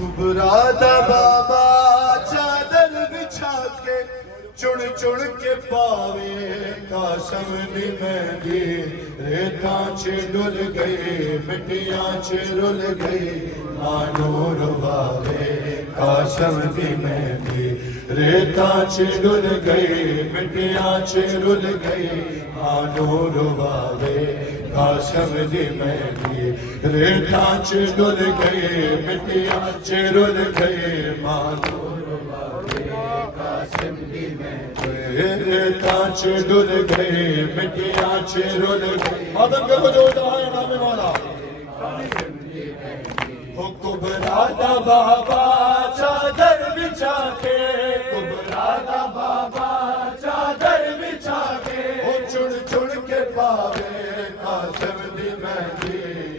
कुबरा दा बाबा चादर बिछा के चुन चुन के पावे कासम दी मेहंदी रेता च डुल गई मिट्टियां च रुल गई मानो रुवावे कासम दी मेहंदी रेता च डुल गई मिट्टियां च रुल गई मानो रुवावे कासम दी मेहंदी रेता च डुल गई मिट्टियां च रुल गई मानो रुवावे कासम दी मेहंदी रेता च डुल गई मिट्टियां च रुल गई आदम को जो है नाम वाला हो कुबरा दा बाबा चादर बिछा के कुबरा दा बाबा चादर बिछा के हो चुन चुन के पावे कासम दी मेहंदी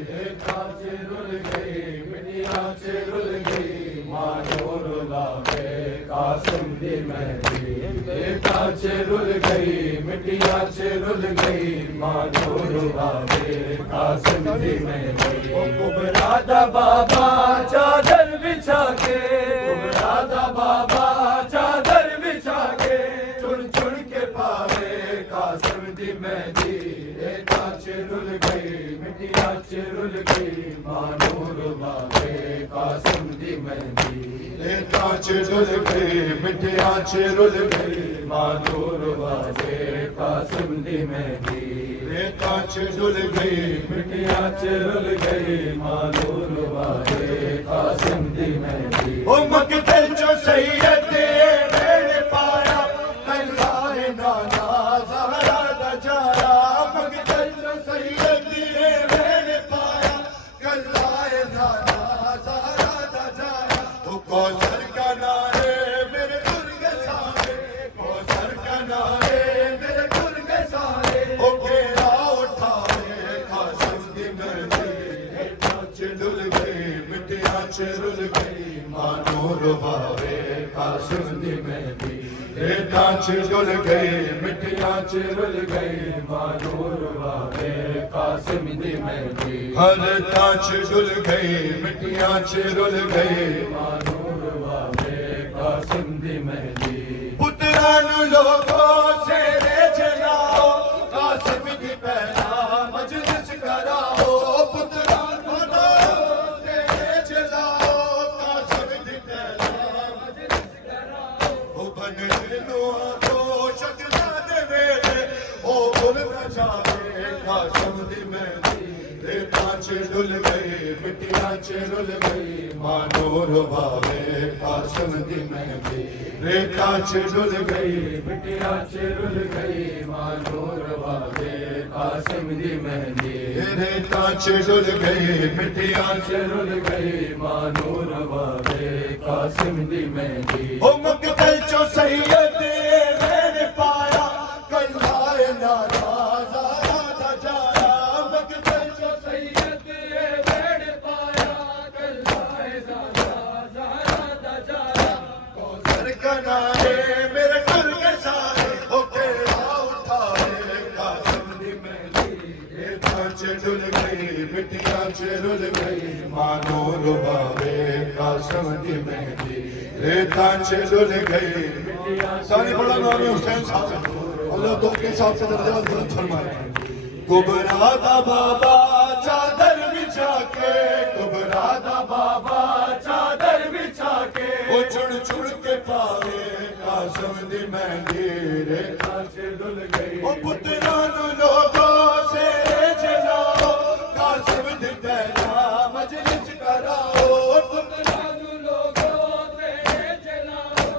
रेता च रुल गई मिट्टियां च रुल गई मानो रुलावे कासम दी मेहंदी रेता च रुल गई मिट्टियां च रुल गई मानो रुलावे कासम दी मेहंदी ओ कुबरा दा बाबा चादर बिछा के कुबरा दा बाबा चादर बिछा के चुन चुन के पावे कासम दी मेहंदी रेता च रुल गई मिट्टियां च रुल गई मानो रुलावे कासम दी मेहंदी रेता च रुल गई मिट्टियां च रुल गई मानो रुलावे कासम दी मेहंदी रेता च रुल गई मिट्टियां च रुल गई मानो रुलावे कासम दी मेहंदी ओ मकतल जो सैयद मेरे पाया कल्लाए नाना ज़हरा दा जाया मकतल जो सैयद मेरे पाया कल्लाए नाना ज़हरा दा जाया ओ कौसर का नारे मेरे गुर्ग सारे कौसर का नारे मेरे गुर्ग सारे ओ घेरा उठाए कासम दी मेहंदी रेता च डुल गई मिट्टियां च रुल गई मानो रुवावे कासम दी मेहंदी रेता च डुल गई मिट्टियां च रुल गई मानो रुवावे कासम दी मेहंदी हर ताच डुल गई मिट्टियां च रुल गई मानो रुवावे कासम दी मेहंदी पुत्रा नु लोगो सेरे जलाओ कासम दी पहला मजलिस कराओ पुत्रा नु लोगो सेरे जलाओ कासम दी पहला मजलिस कराओ ओ बनने नु आखो शकना दे वेले ओ गुल न जावे कासम दी मेहंदी रेता च डुल गई मिट्टियां च रुल गई मानो रुवावे कासम दी मेहंदी रेता च डुल गई मिट्टियां च रुल गई मानो रुवावे कासम दी मेहंदी रेता च डुल गई मिट्टियां च रुल गई मानो रुवावे कासम दी मेहंदी ओ मकतल चो सैयद मैंने पाया कल्लाए नाना ज़हरा दा जाया मकतल चो सैयद मैंने पाया कल्लाए नाना ज़हरा दा जाया कौसर का नारे मेरे गुर्ग सारे ओ घेरा उठाए कासम दी मेहंदी रेता च डुल गई मिट्टियां च रुल गई मानो रुवावे कासम दी मेहंदी रेता च डुल गई मिट्टियां सारी बड़ा नाम है हुसैन साहब अल्लाह तो के साथ से दर्जा बुलंद फरमाए कुबरा दा बाबा चादर बिछा के कुबरा दा बाबा चादर बिछा के ओ चुन चुन के पावे कासम दी मेहंदी रेता च डुल गई ओ पुत्रा नु लोगो से जलाओ कासम दी पहला मजलिस कराओ पुत्रा नु लोगो से जलाओ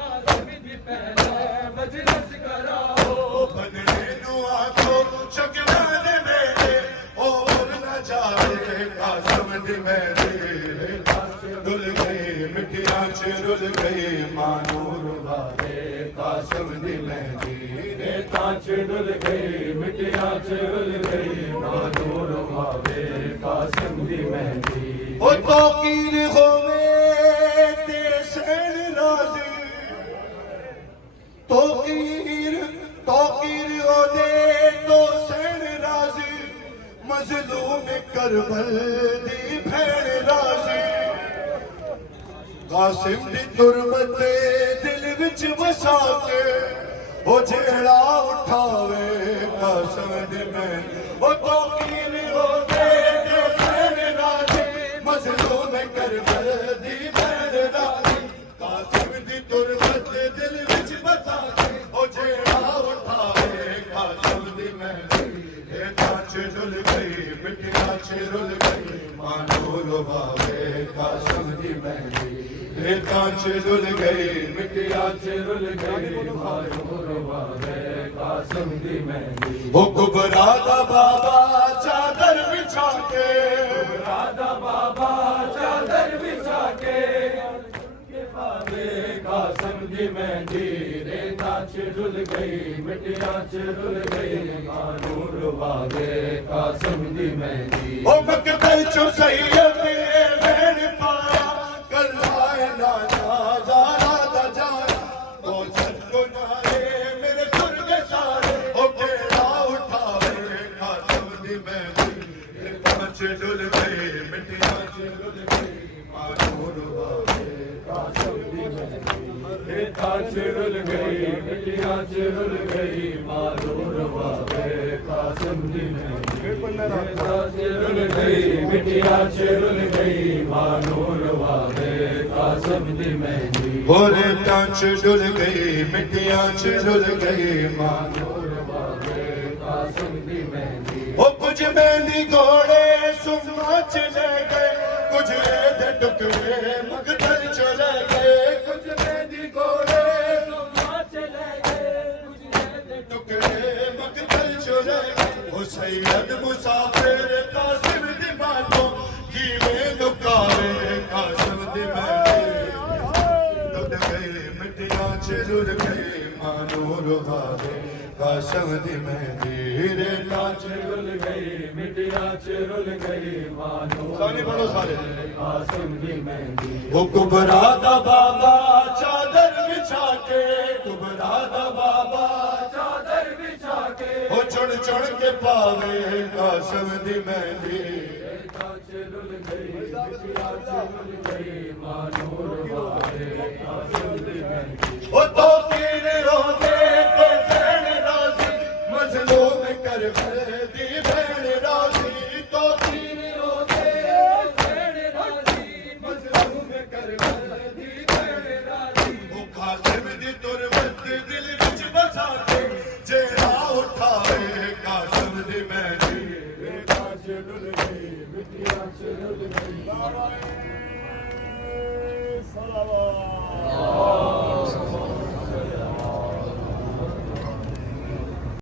कासम दी पहला मजलिस कराओ बनने नु आखो शकना दे मेरे ओ न जावे कासम दी मेहंदी रेता च डुल गई मिट्टियां च रुल गई मानो रुवावे कासम दी मेहंदी रेता च डुल गई मिट्टियां च रुल गई मानो रुवावे कासम दी मेहंदी ओ तौकीर होवे ते सैन राज़ी तौकीर तौकीर हो दे तो सैन राज़ी मजलूम करबल दी भैन राज़ी कासिम दी तुरबत दिल विच वसा के ओ जेड़ा उठावे कासिम दी मैं ओ तौकीर हो दे हुसैन राजी मजलूम करबल दी बैर राजी कासिम दी तुरबत दिल विच वसा के ओ जेड़ा उठावे कासिम दी मैं डुल गई मिटिया च रुल गई मानो रोवावे कासिम दी मेहंदी रेतां च रुल गई मिटिया च रुल गई मानो रोवावे कासिम दी मेहंदी ओ कुबरा दा बाबा चादर बिछा के कुबरा दा बाबा चादर बिछा के पावे कासिम दी मेहंदी रेतां च रुल गई मिटिया च रुल गई मानो रोवावे कासिम दी मेहंदी ओ मकतल चो सैयद बहन पाया कल्लाए ना जारा दा जारा ओ सत्तो नारे मेरे दुर्ग सारे ओ केड़ा उठावे कासिम दी मेहंदी रेतां च रुल गई मिटिया च रुल गई मानो रोवावे कासिम दी मेहंदी रेतां च रुल गई मिटिया च रुल गई मानो रोवावे कासिम दी मेहंदी रेतां च रुल गई मिटिया च रुल गई मानो रोवावे कासिम दी मेहंदी हो रेतां च रुल गई मिटिया च रुल गई मानो रोवावे कासिम दी मेहंदी ओ कुछ मेहंदी घोड़े सुम्मा चले गए कुछ दे टुकड़े मगदल चले गए कुछ मेहंदी घोड़े सुम्मा चले गए कुछ दे टुकड़े मगदल चले गए ओ सैयद मुसाफिर कासिम दी बातों कीवें लुकावे कासिम दी मेहंदी डुल गई मिटिया च रुल गई मानो रोवावे कासिम दी मेहंदी रेतां च रुल गई मिटिया च रुल गई मानो सानी पढ़ो सारे कासिम दी मेहंदी ओ कुबरा दा बाबा चादर बिछा के कुबरा दा बाबा चादर बिछा के ओ चुन चुन के पावे कासिम दी मेहंदी रेतां च रुल गई मिटिया च रुल गई मानो रोवावे कासिम दी मेहंदी ओ तौकीर हो दे हुसैन राजी मजलूम करबल दी बैर राजी तौकीर हो दे हुसैन राजी मजलूम करबल दी बैर राजी ओ कासिम दी तुरबत दिल विच बसा के जेड़ा उठावे कासिम दी मेहंदी रेतां च रुल गई मिटिया च रुल गई सलावत